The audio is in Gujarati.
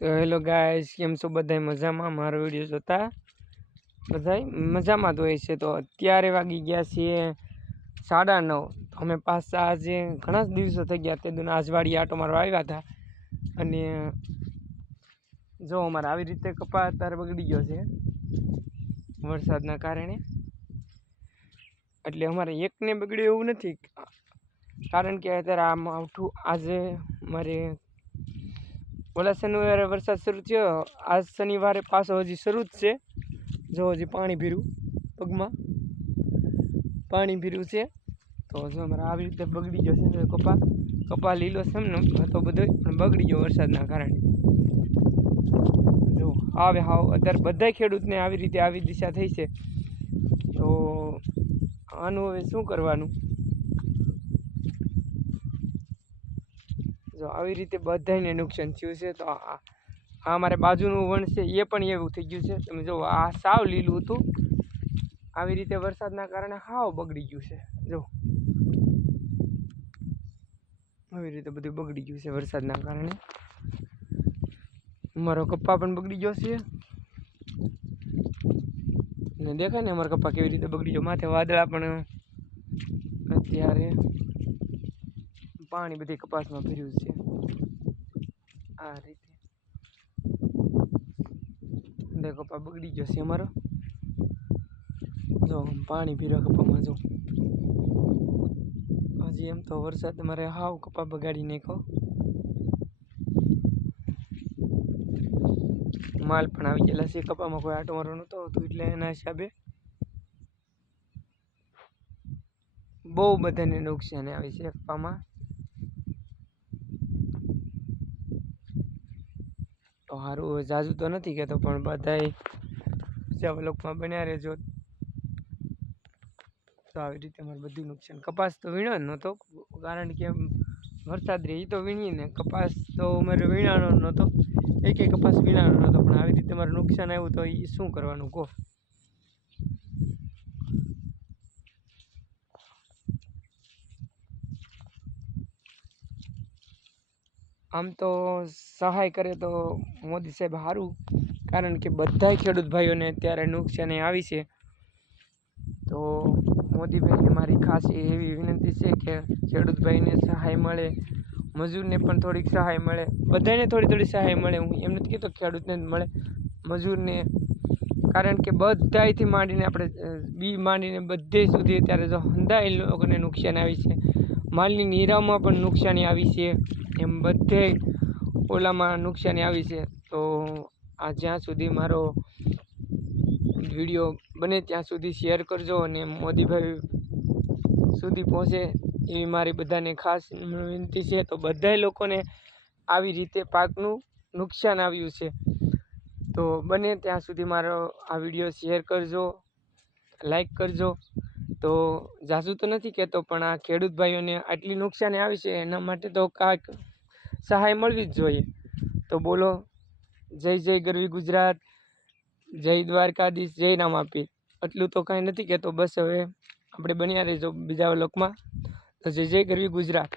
તો હેલો ગાઈસ, કેમ છો બધાય મજામાં? મારો વિડીયો જોતા બધાય મજામાં જ હોય છે। તો અત્યારે વાગી ગયા છે 9:30। અમે પાછા આજે ઘણા દિવસો થઈ ગયા તે દિન આજવાડી આટો મારવા આવ્યા હતા અને જો અમારે આવી રીતે કપા અત્યારે બગડી ગયો છે વરસાદના કારણે। એટલે અમારે એકને બગડ્યું એવું નથી, કારણ કે અત્યારે આ માવઠું આજે મારે ઓલા શનિવારે વરસાદ શરૂ થયો, આજ શનિવારે પાછો હજી શરૂ જ છે। જો હજી પાણી ભર્યું, પગમાં પાણી ભર્યું છે। તો જો અમારે આવી રીતે બગડી ગયો છે કપા લીલો સમનો હતો બધો પણ બગડી ગયો વરસાદના કારણે। જો આવે હાવ અત્યારે બધા ખેડૂતને આવી રીતે આવી દિશા થઈ છે। તો આનું હવે શું કરવાનું? જો આવી રીતે બધાને નુકસાન થયું છે। તો આ અમારે બાજુનું વણ છે એ પણ એવું થઈ ગયું છે। તમે જો આ સાવ લીલું હતું, આવી રીતે વરસાદના કારણે હાવ બગડી ગયું છે। જો આવી રીતે બધું બગડી ગયું છે વરસાદના કારણે। મારો કપ્પા પણ બગડી ગયો છે ને દેખાય ને અમારો કપ્પા કેવી રીતે બગડી ગયો। માથે વાદળા પણ અત્યારે પાણી બધી કપાસમાં ભર્યું છે આ રીતે। કપા બગડી ગયો છે અમારો, જો પાણી ભર્યો કપામાં। જો હજી એમ તો વરસાદ મારે હાવ કપા બગાડી નાખ્યો। માલ પણ આવી ગયેલા છે કપામાં, કોઈ આટો મારવાનો નતો આવતું એટલે એના હિસાબે બહુ બધાને નુકસાન આવે છે કપામાં। તો સારું જાજુ તો નથી કહેતો, પણ બધાય વ્લોગમાં બન્યા રહેજો। તો આવી રીતે અમારે બધું નુકસાન, કપાસ તો વીણ્યો જ નહોતો, કારણ કે વરસાદ રહે એ તો વીણીએ ને, કપાસ તો અમારે વીણાનો નહોતો, એક કપાસ વીણાનો નહોતો, પણ આવી રીતે મારે નુકસાન આવ્યું તો એ શું કરવાનું કહો? આમ તો સહાય કરે તો મોદી સાહેબ સારું, કારણ કે બધાય ખેડૂત ભાઈઓને અત્યારે નુકસાની આવી છે। તો મોદી ભાઈને મારી ખાસ એવી વિનંતી છે કે ખેડૂત ભાઈને સહાય મળે, મજૂરને પણ થોડીક સહાય મળે, બધાને થોડી થોડી સહાય મળે। હું એમ નથી કહેતો ખેડૂતને જ મળે, મજૂરને, કારણ કે બધાયથી માંડીને આપણે બી માંડીને બધે સુધી અત્યારે જો હંધાય લોકોને નુકસાન આવી છે। માલની નિરાવમાં પણ નુકસાની આવી છે, એમ બધે ઓલામાં નુકસાની આવી છે। તો આ જ્યાં સુધી મારો વિડીયો બને ત્યાં સુધી શેર કરજો અને મોદીભાઈ સુધી પહોંચે એવી મારી બધાને ખાસ વિનંતી છે। તો બધાય લોકોને આવી રીતે પાકનું નુકસાન આવ્યું છે, તો બને ત્યાં સુધી મારો આ વિડીયો શેર કરજો, લાઈક કરજો। તો જાજુ તો નથી કહેતો, પણ આ ખેડૂત ભાઈઓને આટલી નુકસાની આવી છે એના માટે તો કાંઈક સહાય મળવી જ જોઈએ। તો બોલો, જય જય ગરવી ગુજરાત, જય દ્વારકાધીશ, જય રામાપીર। એટલું તો કાંઈ નથી કહેતો, બસ હવે આપણે બન્યા રહેજો બીજા વ્લોગમાં। તો જય જય ગરવી ગુજરાત।